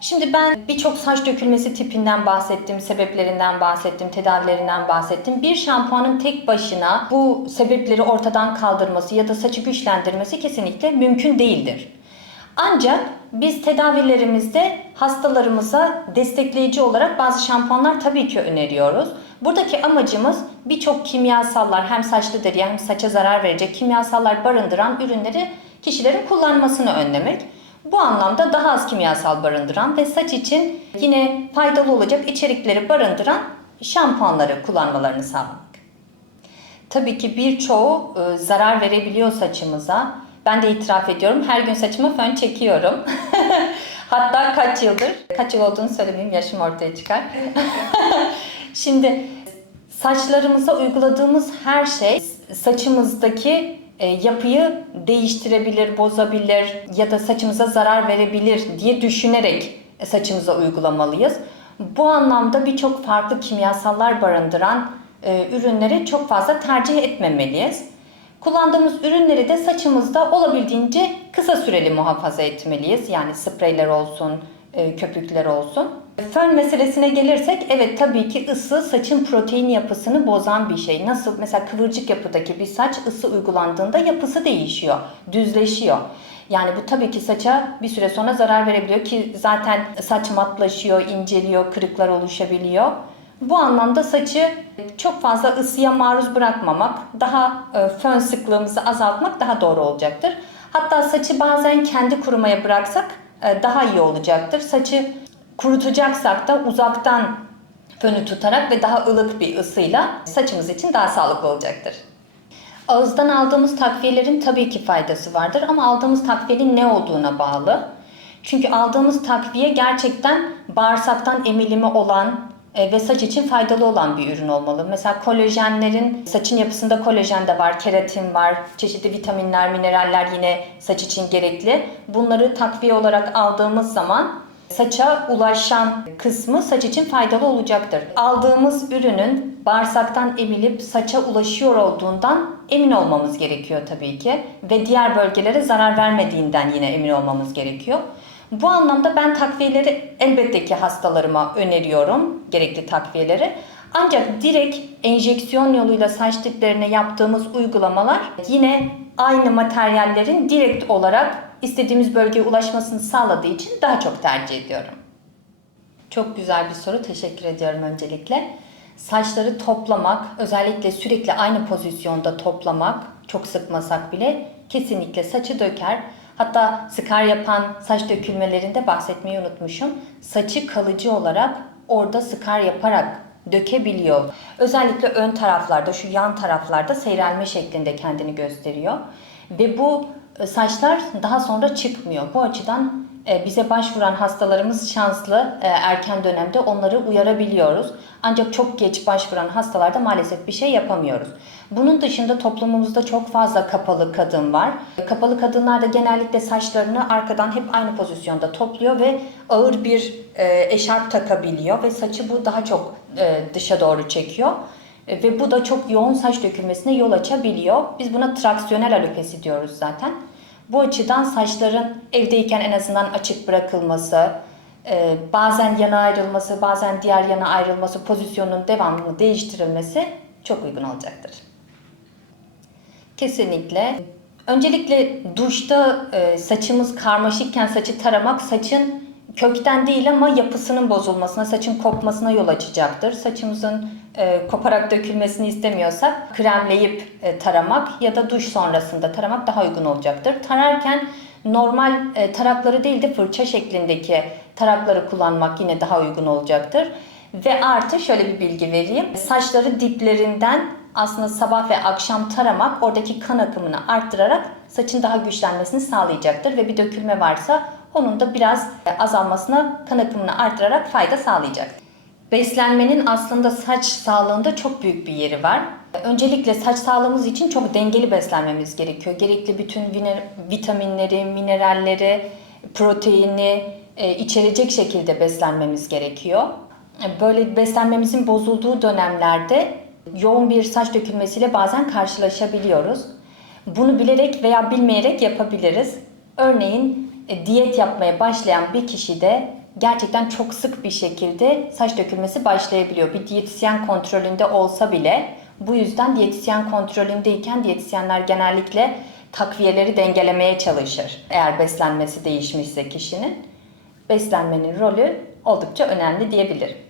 Şimdi ben birçok saç dökülmesi tipinden bahsettim, sebeplerinden bahsettim, tedavilerinden bahsettim. Bir şampuanın tek başına bu sebepleri ortadan kaldırması ya da saçı güçlendirmesi kesinlikle mümkün değildir. Ancak biz tedavilerimizde hastalarımıza destekleyici olarak bazı şampuanlar tabii ki öneriyoruz. Buradaki amacımız birçok kimyasallar hem saçlı deriye hem saça zarar verecek kimyasallar barındıran ürünleri kişilerin kullanmasını önlemek. Bu anlamda daha az kimyasal barındıran ve saç için yine faydalı olacak içerikleri barındıran şampuanları kullanmalarını sağlamak. Tabii ki birçoğu e, zarar verebiliyor saçımıza. Ben de itiraf ediyorum. Her gün saçıma fön çekiyorum. Hatta kaç yıldır, kaç yıl olduğunu söylemeyeyim yaşım ortaya çıkar. Şimdi saçlarımıza uyguladığımız her şey saçımızdaki yapıyı değiştirebilir, bozabilir ya da saçımıza zarar verebilir diye düşünerek saçımıza uygulamalıyız. Bu anlamda birçok farklı kimyasallar barındıran e, ürünleri çok fazla tercih etmemeliyiz. Kullandığımız ürünleri de saçımızda olabildiğince kısa süreli muhafaza etmeliyiz. Yani spreyler olsun, e, köpükler olsun. Fön meselesine gelirsek evet tabii ki ısı saçın protein yapısını bozan bir şey. Nasıl mesela kıvırcık yapıdaki bir saç ısı uygulandığında yapısı değişiyor, düzleşiyor. Yani bu tabii ki saça bir süre sonra zarar verebiliyor ki zaten saç matlaşıyor, inceliyor, kırıklar oluşabiliyor. Bu anlamda saçı çok fazla ısıya maruz bırakmamak, daha e, fön sıklığımızı azaltmak daha doğru olacaktır. Hatta saçı bazen kendi kurumaya bıraksak e, daha iyi olacaktır. Saçı kurutacaksak da uzaktan fönü tutarak ve daha ılık bir ısıyla saçımız için daha sağlıklı olacaktır. Ağızdan aldığımız takviyelerin tabii ki faydası vardır ama aldığımız takviyenin ne olduğuna bağlı. Çünkü aldığımız takviye gerçekten bağırsaktan emilimi olan e, ve saç için faydalı olan bir ürün olmalı. Mesela kolajenlerin, saçın yapısında kolajen de var, keratin var, çeşitli vitaminler, mineraller yine saç için gerekli. Bunları takviye olarak aldığımız zaman saça ulaşan kısmı saç için faydalı olacaktır. Aldığımız ürünün bağırsaktan emilip saça ulaşıyor olduğundan emin olmamız gerekiyor tabii ki ve diğer bölgelere zarar vermediğinden yine emin olmamız gerekiyor. Bu anlamda ben takviyeleri elbette ki hastalarıma öneriyorum, gerekli takviyeleri. Ancak direkt enjeksiyon yoluyla saç diplerine yaptığımız uygulamalar yine aynı materyallerin direkt olarak istediğimiz bölgeye ulaşmasını sağladığı için daha çok tercih ediyorum. Çok güzel bir soru. Teşekkür ediyorum öncelikle. Saçları toplamak, özellikle sürekli aynı pozisyonda toplamak, çok sıkmasak bile kesinlikle saçı döker. Hatta skar yapan saç dökülmelerinde bahsetmeyi unutmuşum. Saçı kalıcı olarak orada skar yaparak dökebiliyor. Özellikle ön taraflarda, şu yan taraflarda seyrelme şeklinde kendini gösteriyor. Ve bu e, saçlar daha sonra çıkmıyor. Bu açıdan bize başvuran hastalarımız şanslı e, erken dönemde onları uyarabiliyoruz. Ancak çok geç başvuran hastalarda maalesef bir şey yapamıyoruz. Bunun dışında toplumumuzda çok fazla kapalı kadın var. Kapalı kadınlar da genellikle saçlarını arkadan hep aynı pozisyonda topluyor ve ağır bir eşarp takabiliyor ve saçı bu daha çok dışa doğru çekiyor. Ve bu da çok yoğun saç dökülmesine yol açabiliyor. Biz buna traksiyonel alopesi diyoruz zaten. Bu açıdan saçların evdeyken en azından açık bırakılması, e, bazen yana ayrılması, bazen diğer yana ayrılması, pozisyonun devamlı değiştirilmesi çok uygun olacaktır. Kesinlikle. Öncelikle duşta e, saçımız karmaşıkken saçı taramak saçın kökten değil ama yapısının bozulmasına, saçın kopmasına yol açacaktır. Saçımızın e, koparak dökülmesini istemiyorsak kremleyip e, taramak ya da duş sonrasında taramak daha uygun olacaktır. Tararken normal e, tarakları değil de fırça şeklindeki tarakları kullanmak yine daha uygun olacaktır. Ve artı şöyle bir bilgi vereyim. Saçları diplerinden aslında sabah ve akşam taramak oradaki kan akımını arttırarak saçın daha güçlenmesini sağlayacaktır ve bir dökülme varsa onun da biraz azalmasına, kan akımını arttırarak fayda sağlayacaktır. Beslenmenin aslında saç sağlığında çok büyük bir yeri var. Öncelikle saç sağlığımız için çok dengeli beslenmemiz gerekiyor. Gerekli bütün vitaminleri, mineralleri, proteini e, içerecek şekilde beslenmemiz gerekiyor. Böyle beslenmemizin bozulduğu dönemlerde yoğun bir saç dökülmesiyle bazen karşılaşabiliyoruz. Bunu bilerek veya bilmeyerek yapabiliriz. Örneğin diyet yapmaya başlayan bir kişide gerçekten çok sık bir şekilde saç dökülmesi başlayabiliyor. Bir diyetisyen kontrolünde olsa bile bu yüzden diyetisyen kontrolündeyken diyetisyenler genellikle takviyeleri dengelemeye çalışır. Eğer beslenmesi değişmişse kişinin beslenmenin rolü oldukça önemli diyebilirim.